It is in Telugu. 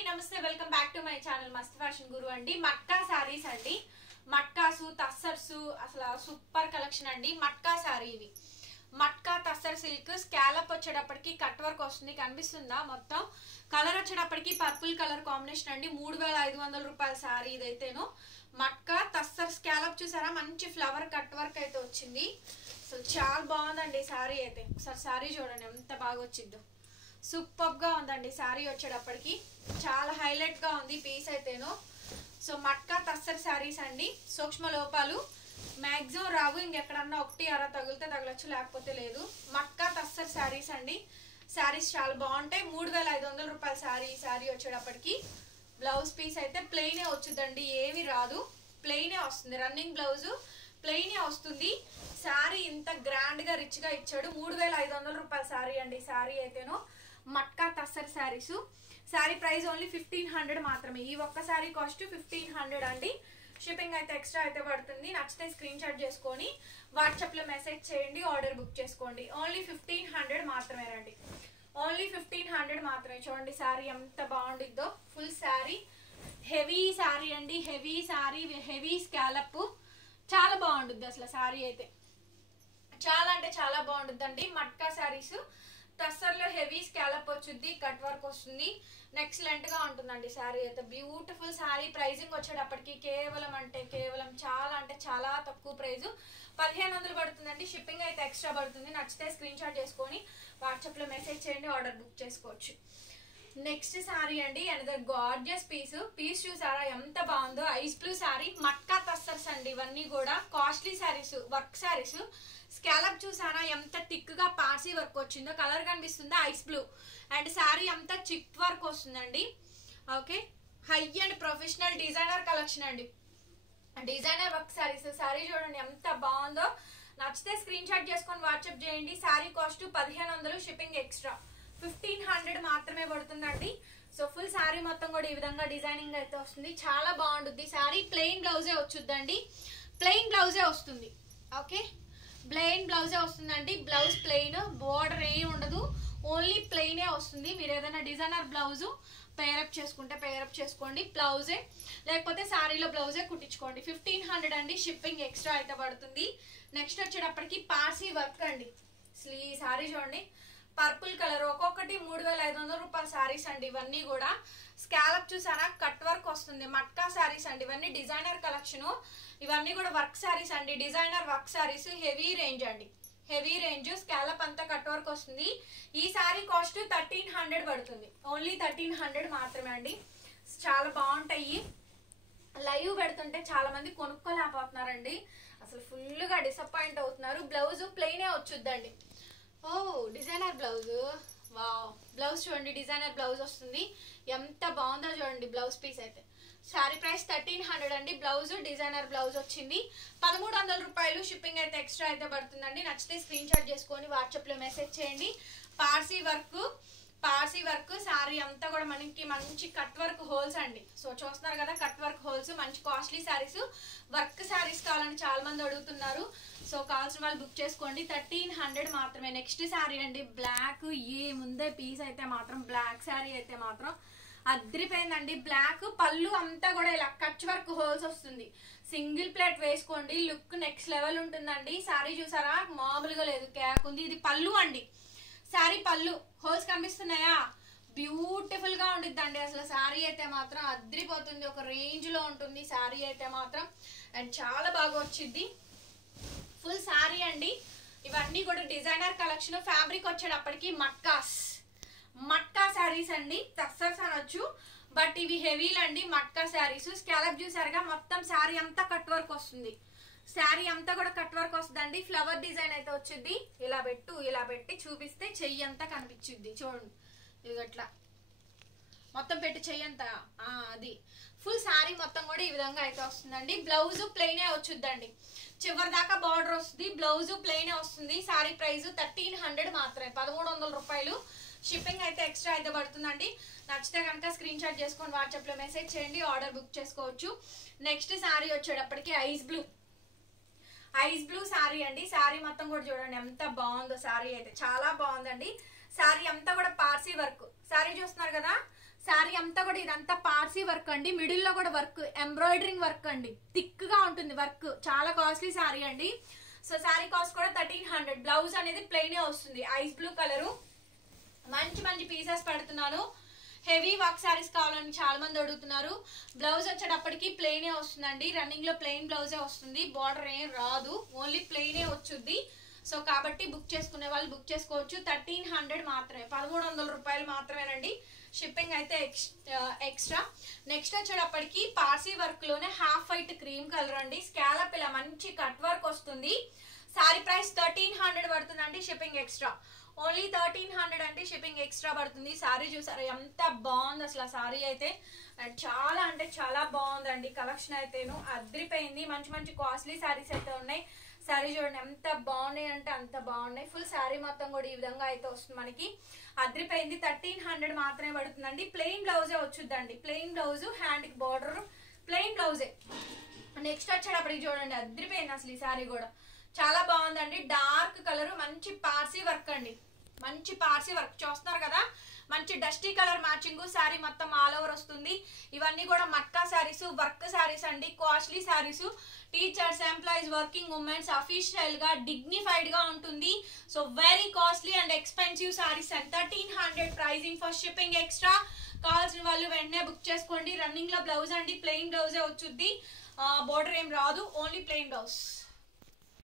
అండి నమస్తే welcome back to my channel మస్త్ ఫ్యాషన్ గురు అండి. మట్కా సారీస్ అండి, మట్కాసు టస్సర్స్ అసలు సూపర్ కలెక్షన్ అండి. మట్కా సారీ ఇవి మట్కా టస్సర్ సిల్క్ స్కాలప్ వచ్చేటప్పటికి కట్ వర్క్ వస్తుంది, కనిపిస్తుందా? మొత్తం కలర్ వచ్చేటప్పటికి పర్పుల్ కలర్ కాంబినేషన్ అండి. 3500 రూపాయల సారీ ఇదైతేను. మట్కా టస్సర్ స్కాలప్ చూసారా, మంచి ఫ్లవర్ కట్ వర్క్ అయితే వచ్చింది. అసలు చాలా బాగుందండి సారీ అయితే. ఒకసారి సారీ చూడండి ఎంత బాగా వచ్చిందో, సూపర్ గా ఉందండి సారీ వచ్చేటప్పటికి. చాలా హైలైట్ గా ఉంది పీస్ అయితేను. సో మట్కా టస్సర్ సారీస్ అండి, సూక్ష్మ లోపాలు మ్యాక్సిమం రావు, ఇంకెక్కడన్నా ఒకటి అర తగిలితే తగలచ్చు, లేకపోతే లేదు. మట్కా టస్సర్ సారీస్ అండి. సారీస్ చాలా బాగుంటాయి. 3500 రూపాయల సారీ. ఈ సారీ వచ్చేటప్పటికి బ్లౌజ్ పీస్ అయితే ప్లెయినే వచ్చుద్దండి, ఏమి రాదు, ప్లెయినే వస్తుంది. రన్నింగ్ బ్లౌజ్ ప్లెయినే వస్తుంది. సారీ ఇంత గ్రాండ్ గా రిచ్ గా ఇచ్చాడు. 3500 రూపాయల సారీ అండి. సారీ అయితేను మట్కా టస్సర్ సారీస్. సారీ ప్రైస్ ఓన్లీ 1500 మాత్రమే. ఈ ఒక్క సారీ కాస్ట్ 1500 అండి. షిప్పింగ్ అయితే ఎక్స్ట్రా అయితే పడుతుంది. నచ్చితే స్క్రీన్ షాట్ చేసుకొని వాట్సాప్ లో మెసేజ్ చేయండి, ఆర్డర్ బుక్ చేసుకోండి. ఓన్లీ 1500 మాత్రమే రండి, ఓన్లీ 1500 మాత్రమే. చూడండి సారీ ఎంత బాగుండిద్దో. ఫుల్ సారీ హెవీ సారీ అండి, హెవీ సారీ, హెవీ స్కాలప్. చాలా బాగుంటుంది అసలు సారీ అయితే, చాలా అంటే చాలా బాగుంటుంది అండి. మట్కా సారీస్ టస్సర్ లో హెవీ స్కాలప్ వచ్చుద్ది, కట్ వర్క్ వస్తుంది, ఎక్సలెంట్ గా ఉంటుందండి సారీ అయితే. Beautiful sorry. ప్రైజింగ్ వచ్చేటప్పటికి కేవలం అంటే కేవలం చాలా అంటే చాలా తక్కువ ప్రైస్, 1500 పడుతుందండి. షిప్పింగ్ అయితే ఎక్స్ట్రా పడుతుంది. నచ్చితే స్క్రీన్ షాట్ చేసుకొని వాట్సాప్ లో మెసేజ్ చేయండి, ఆర్డర్ బుక్ చేసుకోవచ్చు. నెక్స్ట్ సారీ అండి, అనదర్ గార్జియస్ పీస్ చూసారా ఎంత బాగుందో. Ice blue sorry, matka tussars అండి. ఇవన్నీ కూడా costly saris, work saris. Scallop చూసారా ఎంత థిక్ గా పార్సీ వర్క్ వచ్చిందో, కలర్ కనిపిస్తుందా? Ice blue. అండ్ సారీ అంతా చిప్ వర్క్ వస్తుందండి. Okay, high and professional designer collection అండి, డిజైనర్ వర్క్ సారీస్. సారీ చూడండి ఎంత బాగుందో. నచ్చితే స్క్రీన్ షాట్ చేసుకొని వాట్సాప్ చేయండి. సారీ కాస్ట్ 1500, షిప్పింగ్ ఎక్స్ట్రా 1500 మాత్రమే పడుతుందండి. సో ఫుల్ సారీ మొత్తం కూడా ఈ విధంగా డిజైనింగ్ అయితే వస్తుంది, చాలా బాగుంటుంది. సారీ ప్లెయిన్ బ్లౌజే వచ్చుద్దండి, ప్లెయిన్ బ్లౌజే వస్తుంది. ఓకే, ప్లెయిన్ బ్లౌజే వస్తుందండి. బ్లౌజ్ ప్లెయిన్, బోర్డర్ ఏమి ఉండదు, ఓన్లీ ప్లెయినే వస్తుంది. మీరు ఏదైనా డిజైనర్ బ్లౌజ్ పేరప్ చేసుకుంటే పేరప్ చేసుకోండి బ్లౌజే, లేకపోతే సారీలో బ్లౌజే కుట్టించుకోండి. 1500 అండి, షిప్పింగ్ ఎక్స్ట్రా అయితే పడుతుంది. నెక్స్ట్ వచ్చేటప్పటికి పార్సీ వర్క్ అండి. అసలు ఈ సారీ చూడండి, పర్పుల్ కలర్, ఒక్కొక్కటి 3500 రూపాయల సారీస్ అండి. ఇవన్నీ కూడా స్కాలప్ చూసారా, కట్ వర్క్ వస్తుంది. మట్కా సారీస్ అండి, ఇవన్నీ డిజైనర్ కలెక్షన్. ఇవన్నీ కూడా వర్క్ సారీస్ అండి, designer work saris. Heavy range అండి, హెవీ రేంజ్. స్కాలప్ అంతా కట్ వర్క్ వస్తుంది. ఈ సారీ కాస్ట్ 1300 పడుతుంది, ఓన్లీ 1300 మాత్రమే అండి. చాలా బాగుంటాయి. లైవ్ పెడుతుంటే చాలా మంది కొనుక్కోలేకపోతున్నారండి, అసలు ఫుల్ గా డిసప్పాయింట్ అవుతున్నారు. బ్లౌజ్ ప్లెయినే వచ్చుద్దండి. ఓ డిజైనర్ బ్లౌజ్, వావ్. బ్లౌజ్ చూడండి, డిజైనర్ బ్లౌజ్ వస్తుంది, ఎంత బాగుందో చూడండి బ్లౌజ్ పీస్ అయితే. సారీ ప్రైస్ 1300 అండి. బ్లౌజ్ డిజైనర్ బ్లౌజ్ వచ్చింది, 1300 రూపాయలు. షిప్పింగ్ అయితే ఎక్స్ట్రా అయితే పడుతుందండి. నచ్చితే స్క్రీన్ షాట్ చేసుకొని వాట్సాప్ లో మెసేజ్ చేయండి. పార్సీ వర్క్ సారీ అంతా కూడా మనకి మంచి కట్ వర్క్ హోల్స్ అండి. సో చూస్తున్నారు కదా, కట్ వర్క్ హోల్స్. మంచి కాస్ట్లీ సారీస్, వర్క్ సారీస్ కావాలని చాలా మంది అడుగుతున్నారు. సో కావాల్సిన వాళ్ళు బుక్ చేసుకోండి, 1300 మాత్రమే. నెక్స్ట్ సారీ అండి, బ్లాక్. ఏ ముందే పీస్ అయితే మాత్రం బ్లాక్ సారీ అయితే మాత్రం అద్రిపోయిందండి. బ్లాక్ పళ్ళు అంతా కూడా ఇలా కట్ వర్క్ హోల్స్ వస్తుంది. సింగిల్ ప్లేట్ వేసుకోండి, లుక్ నెక్స్ట్ లెవెల్ ఉంటుందండి. సారీ చూసారా, మామూలుగా లేదు, కేక్ ఉంది. ఇది పళ్ళు అండి, సారీ పళ్ళు. హోల్స్ కనిపిస్తున్నాయా? బ్యూటిఫుల్ గా ఉండిద్దండి అసలు. సారీ అయితే మాత్రం అద్రిపోతుంది, ఒక రేంజ్ లో ఉంటుంది సారీ అయితే మాత్రం. అండ్ చాలా బాగా వచ్చింది ఫుల్ సారీ అండి. ఇవన్నీ కూడా డిజైనర్ కలెక్షన్. ఫ్యాబ్రిక్ వచ్చేటప్పటికి మట్కా శారీస్ అండి, టస్సర్స్ అనొచ్చు, బట్ ఇవి హెవీలు అండి. మట్కా శారీస్. స్కాలప్ చూసారుగా, మొత్తం శారీ అంతా కట్ వర్క్ వస్తుంది. శారీ అంతా కూడా కట్ వర్క్ వస్తుందండి. ఫ్లవర్ డిజైన్ అయితే వచ్చింది. ఇలా పెట్టి చూపిస్తే చెయ్యి అంతా కనిపించింది చూడండి. ఇది అట్లా మొత్తం పెట్టి చెయ్యి అంతా, అది ఫుల్ శారీ మొత్తం కూడా ఈ విధంగా అయితే వస్తుందండి. బ్లౌజ్ ప్లెయినే వచ్చుద్దండి, చివరి దాకా బార్డర్ వస్తుంది. బ్లౌజ్ ప్లెయినే వస్తుంది. శారీ ప్రైస్ 1300 మాత్రమే, 1300 రూపాయలు. షిప్పింగ్ అయితే ఎక్స్ట్రా అయితే పడుతుందండి. నచ్చితే కనుక స్క్రీన్ షాట్ చేసుకొని వాట్సాప్ లో మెసేజ్ చేయండి, ఆర్డర్ బుక్ చేసుకోవచ్చు. నెక్స్ట్ శారీ వచ్చేటప్పటికి ఐస్ బ్లూ సారీ అండి. సారీ మొత్తం కూడా చూడండి ఎంత బాగుందో. సారీ అయితే చాలా బాగుందండి. సారీ అంతా కూడా పార్సీ వర్క్. సారీ చూస్తున్నారు కదా, శారీ అంతా కూడా ఇదంతా పార్సీ వర్క్ అండి, మిడిల్ లో కూడా వర్క్, ఎంబ్రాయిడరింగ్ వర్క్ అండి, థిక్ గా ఉంటుంది వర్క్, చాలా కాస్ట్లీ శారీ అండి. సో శారీ కాస్ట్ కూడా 1300. బ్లౌజ్ అనేది ప్లెయిన్ వస్తుంది, ఐస్ బ్లూ కలరు. మంచి మంచి పీసెస్ పెడుతున్నాను. హెవీ వర్క్ శారీస్ కావాలని చాలా మంది అడుగుతున్నారు. బ్లౌజ్ వచ్చేటప్పటికి ప్లెయినే వస్తుందండి, రన్నింగ్ లో ప్లెయిన్ బ్లౌజే వస్తుంది, బార్డర్ ఏం రాదు, ఓన్లీ ప్లెయినే వచ్చుద్ది. సో కాబట్టి బుక్ చేసుకునే వాళ్ళు బుక్ చేసుకోవచ్చు. 1300 మాత్రమే, 1300 రూపాయలు మాత్రమేనండి. షిప్పింగ్ అయితే ఎక్స్ట్రా. నెక్స్ట్ వచ్చేటప్పటికి పార్సీ వర్క్ లోనే హాఫ్ వైట్ క్రీమ్ కలర్ అండి, స్కాలప్ ఇలా మంచి కట్ వర్క్ వస్తుంది. సారీ ప్రైస్ 1300 పడుతుందండి, షిప్పింగ్ ఎక్స్ట్రా. ఓన్లీ 1300 అంటే షిప్పింగ్ ఎక్స్ట్రా పడుతుంది. సారీ చూసారా ఎంత బాగుంది అసలు, ఆ సారీ అయితే చాలా అంటే చాలా బాగుందండి. కలెక్షన్ అయితేను అద్రిపోయింది, మంచి మంచి కాస్ట్లీ సారీస్ అయితే ఉన్నాయి. సారీ చూడండి ఎంత బాగున్నాయి అంటే అంత బాగున్నాయి. ఫుల్ సారీ మొత్తం కూడా ఈ విధంగా అయితే వస్తుంది మనకి, అద్రిపోయింది. 1300 మాత్రమే పడుతుందండి. ప్లెయిన్ బ్లౌజే వచ్చుద్దండి, ప్లెయిన్ బ్లౌజ్, హ్యాండ్ కి బార్డర్, ప్లెయిన్ బ్లౌజే. నెక్స్ట్ వచ్చేటప్పటికి చూడండి అద్రిపోయింది అసలు ఈ సారీ కూడా, చాలా బాగుందండి. డార్క్ కలర్, మంచి పార్సీ వర్క్ అండి, మంచి పార్సీ వర్క్ చూస్తున్నారు కదా, మంచి డస్టీ కలర్ మ్యాచింగ్. శారీ మొత్తం ఆల్ ఓవర్ వస్తుంది. ఇవన్నీ కూడా మట్కా శారీస్, వర్క్ శారీస్ అండి, costly saris. Teachers, employees, working womens official గా డిగ్నిఫైడ్ గా ఉంటుంది. So very costly and expensive saris and 1300 pricing for shipping extra. కావాల్సిన వాళ్ళు వెంటనే బుక్ చేసుకోండి. రన్నింగ్ లో బ్లౌజ్ అండి, ప్లెయిన్ బ్లౌజే వచ్చుద్ది, బోర్డర్ ఏం రాదు, ఓన్లీ ప్లెయిన్ బ్లౌజ్.